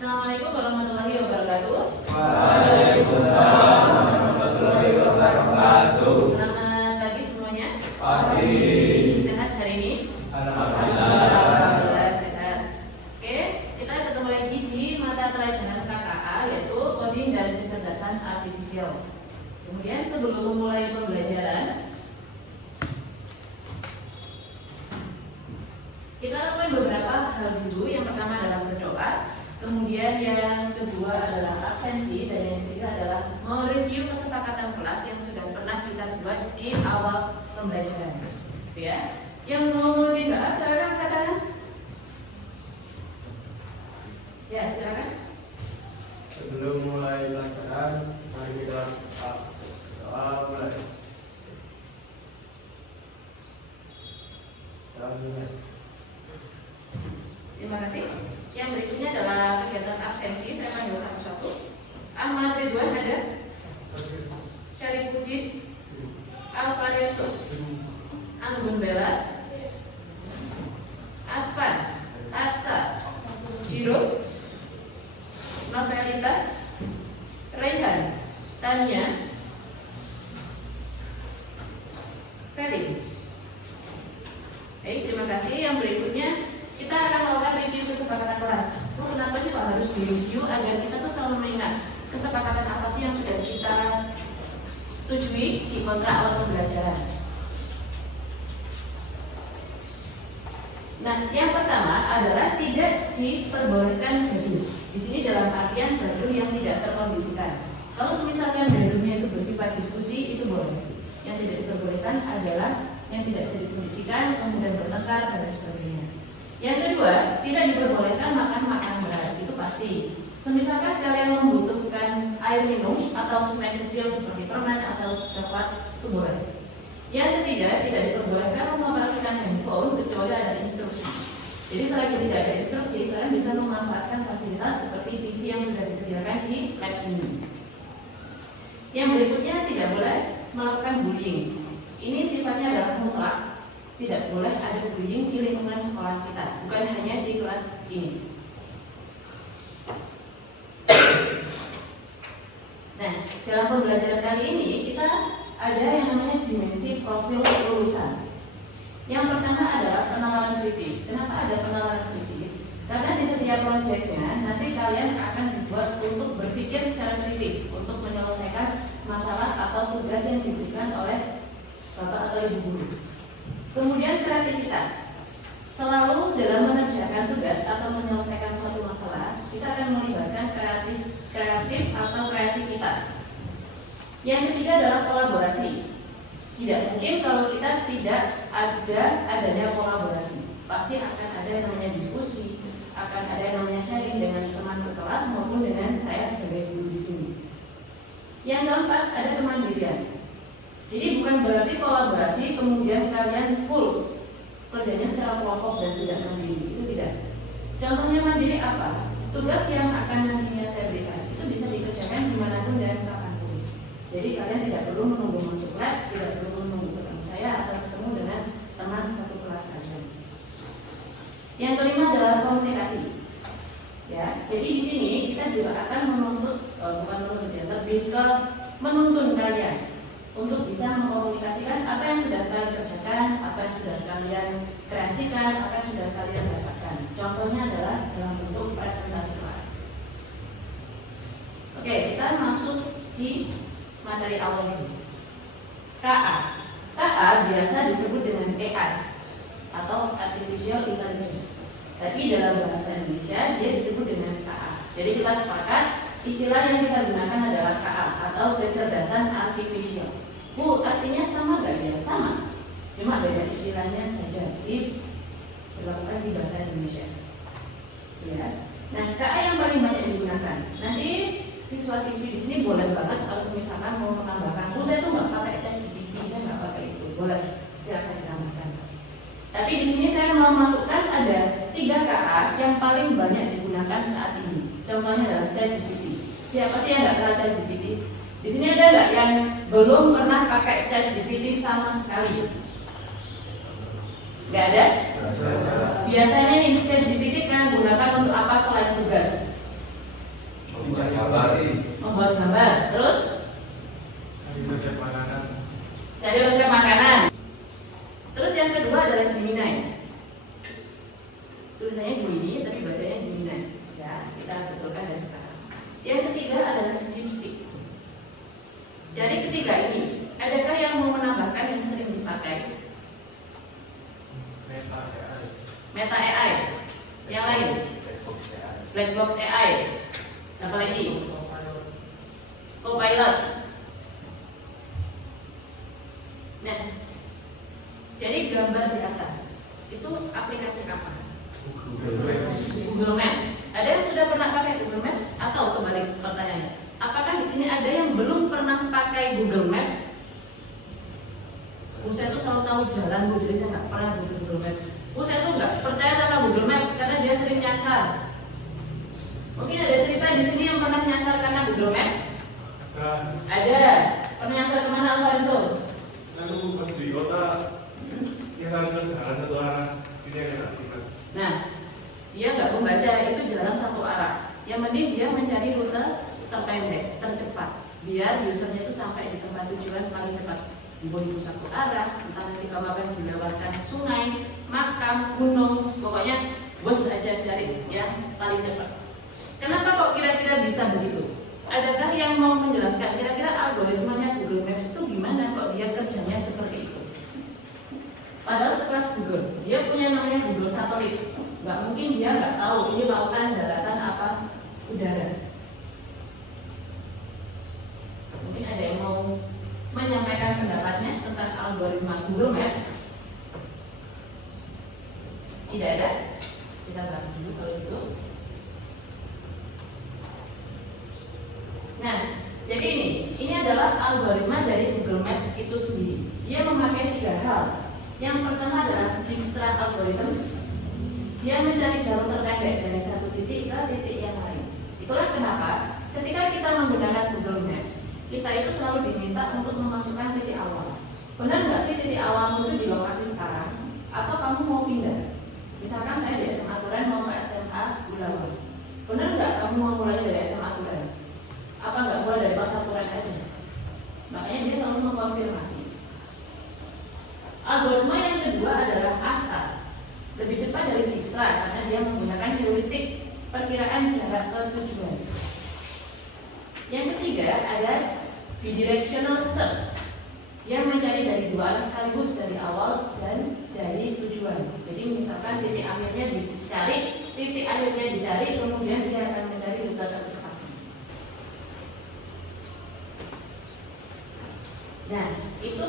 Assalamualaikum warahmatullahi wabarakatuh. Waalaikumsalam warahmatullahi wabarakatuh. Selamat pagi semuanya. Pagi. Sehat hari ini? Alhamdulillah. Alhamdulillah sehat. Oke, kita ketemu lagi di mata pelajaran KKA, yaitu coding dan kecerdasan artifisial. Kemudian sebelum memulai pembelajaran, kita lakukan beberapa hal dulu. Yang pertama adalah berdoa, kemudian yang kedua adalah absensi, dan yang ketiga adalah mereview kesepakatan kelas yang sudah pernah kita buat di awal pembelajaran. Ya, yang mau memimpin doa silakan angkat tangan. Ya, silakan. Sebelum mulai pelajaran, mari kita doa mulai. Terima kasih. Yang berikutnya adalah kegiatan absensi. Saya panggil satu-satu. Ahmad Ridwan ada? Syarifuddin, Alvarez, Anggun Bella, Aspan, Atsa, Jiro, Novelita, Raihan, Tania, Felix. Baik, terima kasih. Yang berikutnya kita akan melakukan review kesepakatan kelas. Kenapa sih Pak harus direview? Agar kita tuh selalu mengingat kesepakatan apa sih yang sudah kita setujui di kontrak awal pembelajaran. Nah, yang pertama adalah tidak diperbolehkan gaduh. Di sini dalam artian gaduh yang tidak terkondisikan. Kalau misalkan gaduhnya itu bersifat diskusi, itu boleh. Yang tidak diperbolehkan adalah yang tidak bisa dikondisikan, kemudian bertengkar dan lain sebagainya. Yang kedua, tidak diperbolehkan makan makanan berat, itu pasti. Misalkan kalian membutuhkan air minum atau snack kecil seperti permen atau coklat, itu boleh. Yang ketiga, tidak diperbolehkan mengoperasikan handphone kecuali ada instruksi. Jadi selagi tidak ada instruksi, kalian bisa memanfaatkan fasilitas seperti PC yang sudah disediakan di lab ini. Yang berikutnya, tidak boleh melakukan bullying. Ini sifatnya adalah mutlak. Tidak boleh ada bullying di lingkungan sekolah kita, bukan hanya di kelas ini. Nah, dalam pembelajaran kali ini kita ada yang namanya dimensi profil lulusan. Yang pertama adalah penalaran kritis. Kenapa ada penalaran kritis? Karena di setiap proyeknya nanti kalian akan dibuat untuk berpikir secara kritis untuk menyelesaikan masalah atau tugas yang diberikan oleh bapak atau ibu guru. Kemudian kreativitas. Selalu dalam mengerjakan tugas atau menyelesaikan suatu masalah, kita akan melibatkan kreatif atau kreasi kita. Yang ketiga adalah kolaborasi. Tidak mungkin kalau kita tidak adanya kolaborasi. Pasti akan ada yang namanya diskusi, akan ada yang namanya sharing dengan teman sekelas maupun dengan saya sebagai guru di sini. Yang keempat ada kemandirian. Jadi bukan berarti kolaborasi kemudian kalian full kerjanya secara kelompok dan tidak mandiri, itu tidak. Contohnya mandiri apa? Tugas yang akan nantinya saya berikan itu bisa dikerjakan dimanapun dan kapanpun. Jadi kalian tidak perlu menunggu masuk lab, tidak perlu menunggu ketemu saya atau ketemu dengan teman satu kelas kalian. Yang kelima adalah komunikasi. Ya, jadi di sini kita juga akan menuntun kalian untuk bisa mengkomunikasikan apa yang sudah kalian kerjakan, apa yang sudah kalian kreasikan, apa yang sudah kalian dapatkan. Contohnya adalah dalam bentuk presentasi kelas. Oke, kita masuk di materi awal dulu. KA. KA biasa disebut dengan AI atau Artificial Intelligence. Tapi dalam bahasa Indonesia dia disebut dengan KA. Jadi kita sepakat istilah yang kita gunakan adalah KA atau kecerdasan artifisial. Bu, artinya sama nggak ya? Sama. Cuma beda istilahnya saja. Dilakukan di bahasa Indonesia. Ya. Nah, KA yang paling banyak digunakan. Nanti siswa-siswi di sini boleh banget kalau misalkan mau menambahkan. Saya tuh nggak pakai ChatGPT, saya nggak pakai itu. Boleh, silakan ditambahkan. Tapi di sini saya mau masukkan ada 3 KA yang paling banyak digunakan saat ini. Contohnya adalah ChatGPT. Siapa sih yang nggak kenal ChatGPT? Di sini ada nggak yang belum pernah pakai ChatGPT sama sekali? Nggak ada? Biasanya ChatGPT kan gunakan untuk apa selain tugas? tulisannya Gemini tapi bacanya Gemini. Ya, kita betulkan dari sekarang. Yang ketiga adalah Gipsy. Jadi ketiga ini, adakah yang mau menambahkan yang sering dipakai? Meta AI. Yang lain? Black box AI. Apa lagi? Copilot. Nah, jadi gambar di atas itu aplikasi apa? Google Maps. Ada yang sudah pernah pakai Google Maps atau kebalik pertanyaannya? Apakah di sini ada yang belum pernah pakai Google Maps? Saya tuh selalu tahu jalan, Bu, jadi saya nggak pernah butuh Google Maps. Saya tuh nggak percaya sama Google Maps karena dia sering nyasar. Mungkin ada cerita di sini yang pernah nyasar karena Google Maps? Ada. Pernah nyasar kemana, Alfonso? Lalu pas di kota, kita jalan satu arah, ini yang enak. Nah, dia nggak membaca itu jalan satu arah. Yang penting dia mencari rute terpendek, tercepat, biar usernya itu sampai di tempat tujuan paling cepat. Dibuat satu arah, entah nanti kamu dilewatkan sungai, makam, gunung, pokoknya bus aja cari yang paling cepat. Kenapa kok kira-kira bisa begitu? Adakah yang mau menjelaskan kira-kira algoritmanya Google Maps itu gimana kok dia kerjanya seperti itu? Padahal sekelas Google, dia punya namanya Google Satelit. Nggak mungkin dia nggak tahu ini lautan, daratan, apa, udara. Mungkin ada yang mau menyampaikan pendapatnya tentang algoritma Google Maps? Tidak ada? Kita bahas dulu kalau itu. Nah, jadi ini adalah algoritma dari Google Maps itu sendiri. Dia memakai 3 hal. Yang pertama adalah Dijkstra algorithm. Dia mencari jalur terpendek dari satu titik ke titik yang lain. Itulah kenapa ketika kita menggunakan Google Maps, kita itu selalu diminta untuk memasukkan titik awal. Benar nggak sih titik awalmu itu di lokasi sekarang? Atau kamu mau pindah? Misalkan saya di SMA Turen mau ke SMA Gulawan. Benar nggak kamu mau mulai dari SMA Turen? Apa nggak mulai dari Pasar Turen aja? Makanya dia selalu mengkonfirmasi. Algoritma yang kedua adalah ASTA. Lebih cepat dari Dijkstra karena dia menggunakan heuristik perkiraan jarak ke tujuan. Yang ketiga ada bidirectional search yang mencari dari 2 arah sekaligus dari awal dan dari tujuan. Jadi misalkan titik akhirnya dicari, kemudian dia akan mencari rute tercepat. Nah, itu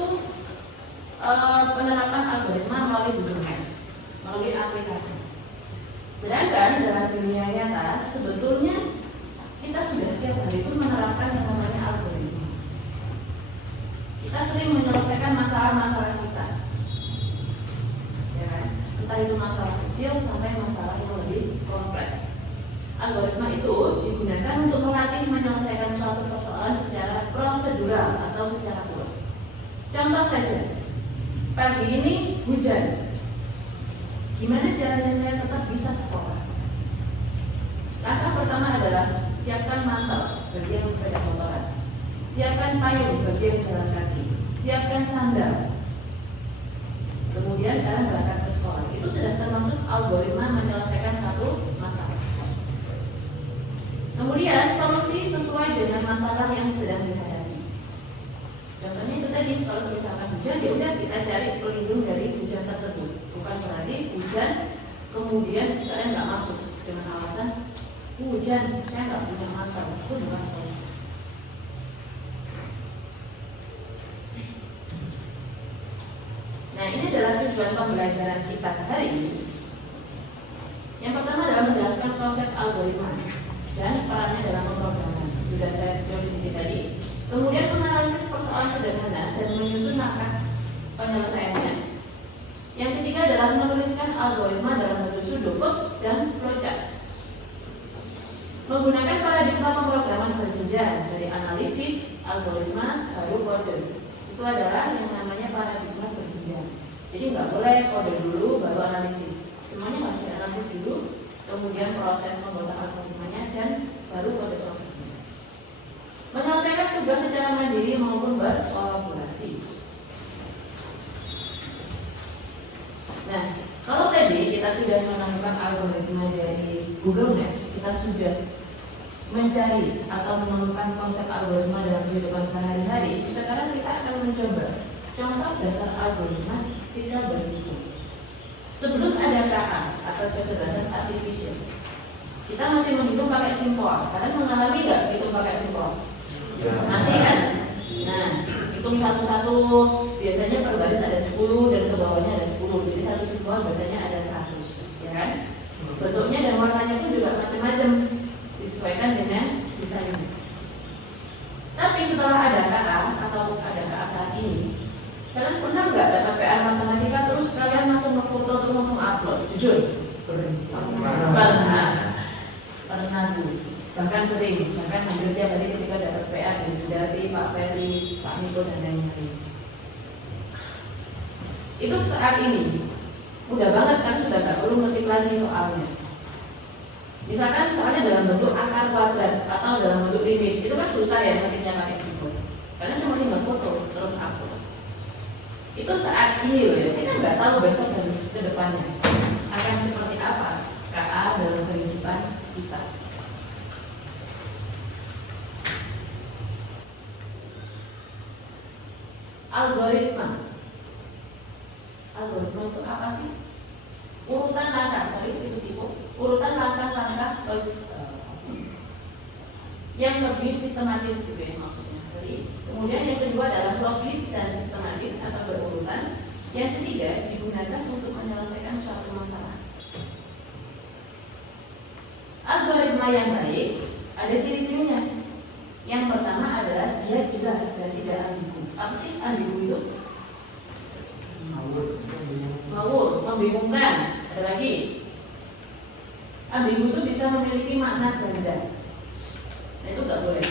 penerapan algoritma melalui Google Maps, melalui aplikasi. Sedangkan dalam dunia nyata sebetulnya kita sudah setiap hari itu menerapkan yang namanya algoritma. Kita sering menyelesaikan masalah-masalah kita, ya kan? Entah itu masalah kecil sampai masalah yang lebih kompleks. Algoritma itu digunakan untuk melatih menyelesaikan suatu persoalan secara prosedural atau secara pura. Contoh saja, pagi ini hujan. Gimana caranya saya tetap bisa sekolah? Langkah pertama adalah siapkan mantel bagi yang sepeda motoran, siapkan payung bagi yang jalan kaki, siapkan sandal. Kemudian kalian berangkat ke sekolah. Itu sudah termasuk algoritma menyelesaikan satu masalah. Kemudian solusi sesuai dengan masalah yang sedang dihadapi. Contohnya itu tadi, kalau misalkan hujan, ya udah kita cari pelindung dari hujan tersebut. Bukan berarti hujan kemudian kalian nggak masuk dengan alasan hujan, saya nggak punya mantel. Itu bukan solusi. Nah, ini adalah tujuan pembelajaran kita hari ini. Yang pertama adalah menjelaskan konsep algoritma dan perannya dalam pemrograman. Sudah saya spill sedikit tadi. Kemudian menganalisis persoalan sederhana dan menyusun langkah penyelesaiannya. Yang ketiga adalah menuliskan algoritma dalam bentuk pseudocode dan flowchart. Menggunakan paradigma pemrograman berjenjang dari analisis, algoritma, baru kode. Itu adalah yang namanya paradigma berjenjang. Jadi nggak boleh kode dulu baru analisis. Semuanya harus dianalisis dulu, kemudian proses pembuatan algoritmanya dan baru kode programnya. Menyelesaikan tugas secara mandiri maupun berkolaborasi. Nah, kalau tadi kita kita sudah menemukan algoritma dari Google Maps, kita sudah mencari atau menemukan konsep algoritma dalam kehidupan sehari-hari, sekarang kita akan mencoba contoh dasar algoritma kita berhitung. Sebelum ada KA atau kecerdasan artifisial, kita masih menghitung pakai simbol. Kalian mengalami nggak hitung pakai simbol? Masih kan? Nah, hitung satu-satu, biasanya per baris ada 10 dan ke bawahnya ada 10. Jadi satu simbol biasanya ada 100, ya kan? Bentuknya dan warnanya pun juga macam-macam, disesuaikan dengan desainnya. Tapi setelah ada KA atau ada KA saat ini, kalian pernah nggak dapat PR matematika terus kalian langsung ngefoto terus langsung upload? Jujur? Pernah Bu. Bahkan sering, bahkan hampir tiap hari ketika dapat PR dari Sudati, Pak Ferry, Pak Niko dan lain-lain. Itu saat ini udah banget kan, sudah nggak perlu ngetik lagi soalnya. Misalkan soalnya dalam bentuk akar kuadrat atau dalam bentuk limit, itu kan susah ya ngetiknya pakai keyboard. Karena cuma tinggal foto terus upload. Itu saat ini loh ya, kita nggak tahu besok dan ke depannya akan seperti apa KA dalam kehidupan kita. Algoritma itu apa sih? Urutan langkah, urutan langkah-langkah yang lebih sistematis gitu ya maksudnya. Kemudian yang kedua adalah logis dan sistematis atau berurutan. Yang ketiga digunakan untuk menyelesaikan suatu masalah. Algoritma yang baik ada ciri-cirinya. Yang pertama adalah dia jelas dan tidak ambigu. Apa sih ambigu itu? Ngawur, membingungkan. Ada lagi. Ambigu itu bisa memiliki makna ganda. Nah itu nggak boleh.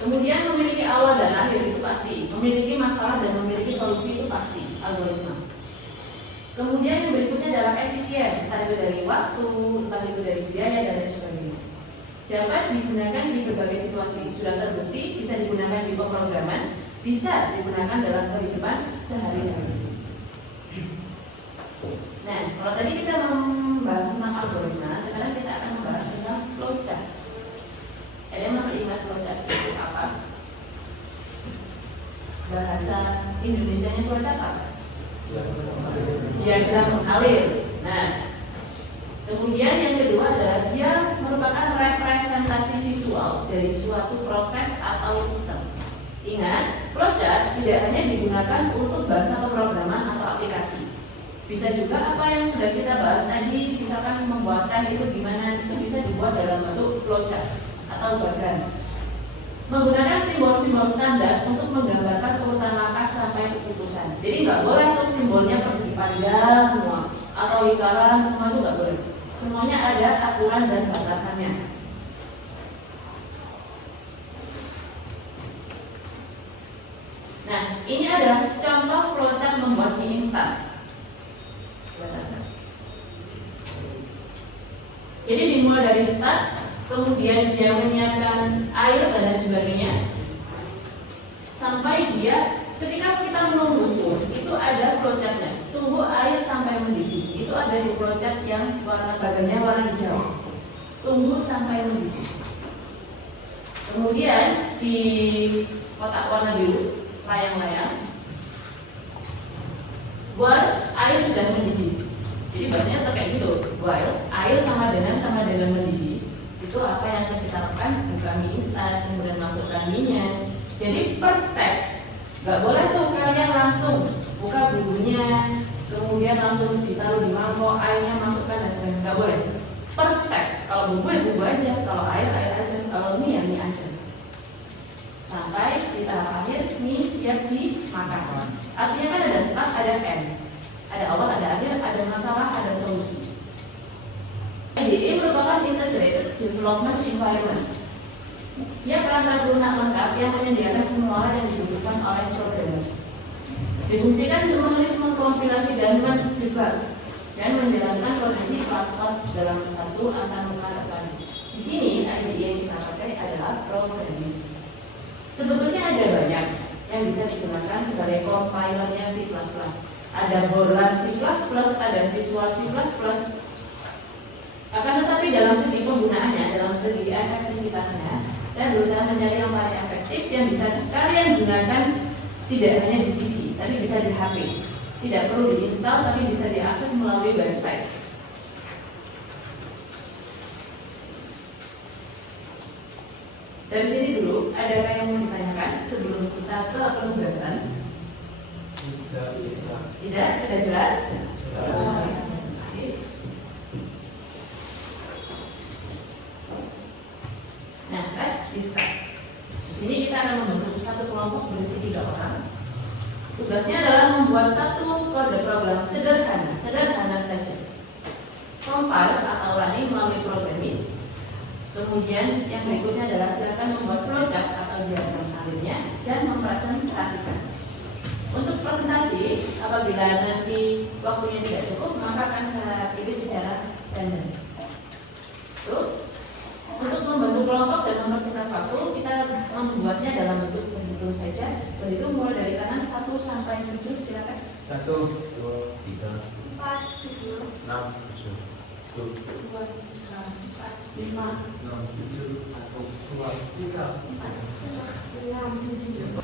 Kemudian memiliki awal dan akhir itu pasti. Memiliki masalah dan memiliki solusi itu pasti. Algoritma. Kemudian yang berikutnya adalah efisien, entah itu dari waktu, entah itu dari biaya dan lain sebagainya. Dapat digunakan di berbagai situasi. Sudah terbukti bisa digunakan di pemrograman, bisa digunakan dalam kehidupan sehari-hari. Nah, kalau tadi kita membahas tentang algoritma, sekarang kita akan membahas tentang flowchart. Kalian masih ingat flowchart itu apa? Bahasa Indonesianya flowchart apa? Diagram mengalir. Nah, kemudian yang kedua adalah dia merupakan representasi visual dari suatu proses atau sistem. Ingat, flowchart tidak hanya digunakan untuk bahasa pemrograman atau aplikasi. Bisa juga apa yang sudah kita bahas tadi, misalkan membuatkan itu gimana, itu bisa dibuat dalam bentuk flowchart atau bagan. Menggunakan simbol-simbol standar untuk menggambarkan urutan langkah sampai keputusan. Jadi nggak boleh tuh simbolnya persegi panjang semua atau lingkaran semua, itu nggak boleh. Semuanya ada aturan dan batasannya. Nah, ini adalah contoh flowchart membuat mie instan. Jadi dimulai dari start, kemudian dia menyiapkan air dan lain sebagainya, sampai dia ketika kita menunggu itu ada flowchartnya. Tunggu air sampai mendidih. Itu ada di flowchart yang warna bagannya warna hijau. Tunggu sampai mendidih. Kemudian di kotak warna biru, layang-layang, while air sudah mendidih. Jadi bacanya terkait gitu, while air sama dengan mendidih. Itu apa yang akan kita lakukan? Buka mie instan, kemudian masukkan mie-nya. Jadi per step, nggak boleh tuh kalian langsung buka bumbunya, kemudian langsung ditaruh di mangkok, airnya masukkan dan sebagainya. Nggak boleh. Per step, kalau bumbu ya bumbu aja, kalau air aja, kalau mie ya mie aja. Sampai di tahap akhir mie siap dimakan. Artinya kan ada start, ada end, ada awal, ada akhir, ada masalah, ada solusi. IDE merupakan Integrated Development Environment. Dia perangkat lunak lengkap yang menyediakan semua hal yang dibutuhkan oleh programmer. Difungsikan untuk menulis, mengkompilasi dan mendebug dan menjalankan produksi kelas-kelas dalam satu antaruman depan. Di sini IDE yang kita pakai adalah Programmist. Sebetulnya ada banyak yang bisa digunakan sebagai compilernya C++. ada Borland C++, ada Visual C++. Akan tetapi dalam segi penggunaannya, dalam segi efektivitasnya, saya berusaha mencari yang paling efektif yang bisa kalian gunakan tidak hanya di PC, tapi bisa di HP. Tidak perlu diinstal, tapi bisa diakses melalui website. Dari sini dulu, ada yang mau ditanyakan sebelum kita ke penugasan? Tidak, sudah jelas? Nah, let's discuss. Di sini kita akan membentuk satu kelompok berisi 3 orang. Tugasnya adalah membuat satu kode program sederhana saja. Compile atau running melalui programis. Kemudian yang berikutnya adalah silakan membuat flowchart atau diagram alirnya dan mempresentasikan. Untuk presentasi, apabila nanti waktunya tidak cukup, maka akan saya pilih secara random. Untuk membentuk kelompok dan mempersingkat waktu, kita membuatnya dalam bentuk berhitung saja. Berhitung mulai dari kanan 1 sampai 7, silakan. 1, 2, 3, 4, 7, 6, 7, 2, 3, 4, 5, 6, 7, 1, 2, 3, 4, 6, 7.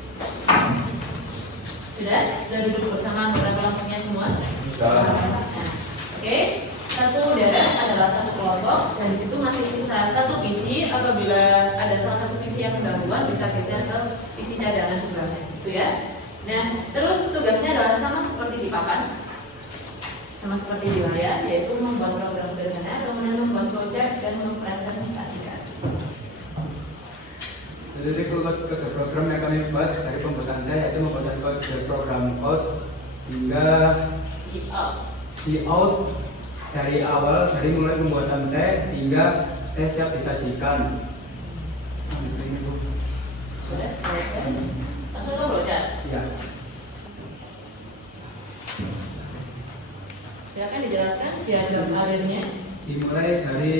Sudah duduk bersama anggota kelompoknya semua? Sudah. Oke, satu daerah adalah satu kelompok dan di situ masih sisa satu PC. Apabila ada salah satu PC yang pendahuluan, bisa geser ke PC cadangan sebelahnya, itu ya. Nah, terus tugasnya adalah sama seperti di papan, sama seperti di layar, yaitu membuat program sederhana, kemudian membuat flowchart dan mempresentasikan. Jadi kode program yang kami buat dari pembuatannya yaitu membuat kode program out hingga out dari awal, dari mulai pembuatan teh hingga teh siap disajikan. Sudah, selesai. Langsung ke flowchart. Ya. Silakan dijelaskan diagram alirnya. Dimulai dari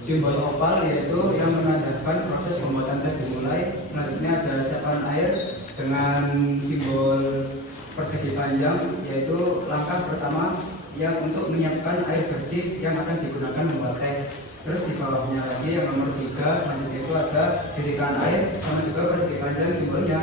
simbol oval yaitu yang menandakan proses pembuatan teh dimulai. Selanjutnya ada siapan air dengan simbol persegi panjang, yaitu langkah pertama yang untuk menyiapkan air bersih yang akan digunakan membuat teh. Terus di bawahnya lagi yang nomor 3, selanjutnya itu ada didihkan air sama juga persegi panjang simbolnya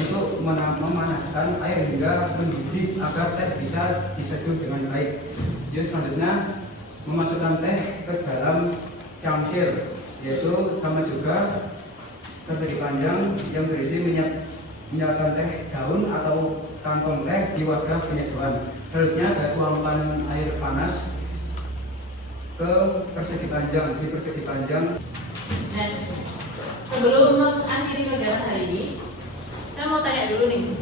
untuk memanaskan air hingga mendidih agar teh bisa diseduh dengan baik. Yang selanjutnya memasukkan teh ke dalam cangkir, yaitu sama juga persegi panjang yang berisi menyalakan teh daun atau kantong teh di wadah penyeduhan. Selanjutnya ada tuangkan air panas ke persegi panjang, di persegi panjang. Nah, sebelum mengakhiri kegiatan hari ini, saya mau tanya dulu nih.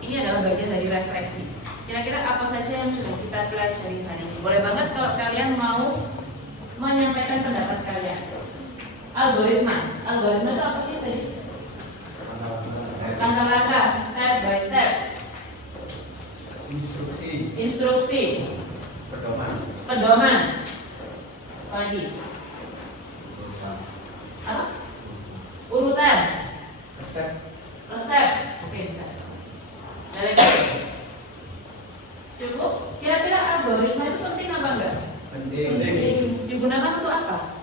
Ini adalah bagian dari refleksi. Kira-kira apa saja yang sudah kita pelajari hari ini? Boleh banget kalau kalian mau menyampaikan pendapat kalian. Algoritma itu apa sih tadi? Langkah-langkah, step by step. Instruksi. Pedoman. Apa lagi? Apa? Urutan. Resep. Oke, bisa. Dari cukup. Kira-kira algoritma itu penting apa enggak? Penting. Digunakan untuk apa?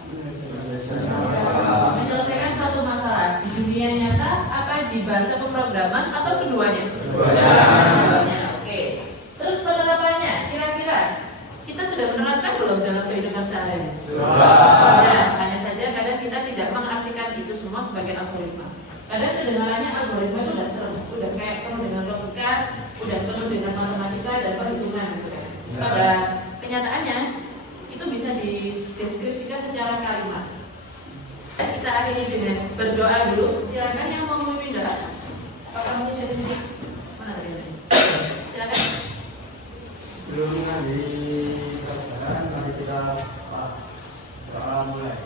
Menyelesaikan suatu masalah di dunia nyata, apa di bahasa pemrograman atau keduanya? Keduanya. Oke. Terus penerapannya, kira-kira kita sudah menerapkan belum dalam kehidupan sehari-hari? Sudah. Hanya saja kadang kita tidak mengartikan itu semua sebagai algoritma. Kadang kedengarannya algoritma itu udah serem, udah kayak penuh dengan logika, udah penuh dengan matematika dan perhitungan gitu kan. Pada kenyataannya itu bisa dideskripsikan secara kalimat. Kita akhiri dengan berdoa dulu. Silakan yang mau memimpin doa. Apakah mau jadi mana tadi? Silakan. Belum mengakhiri pelajaran, mari kita mulai.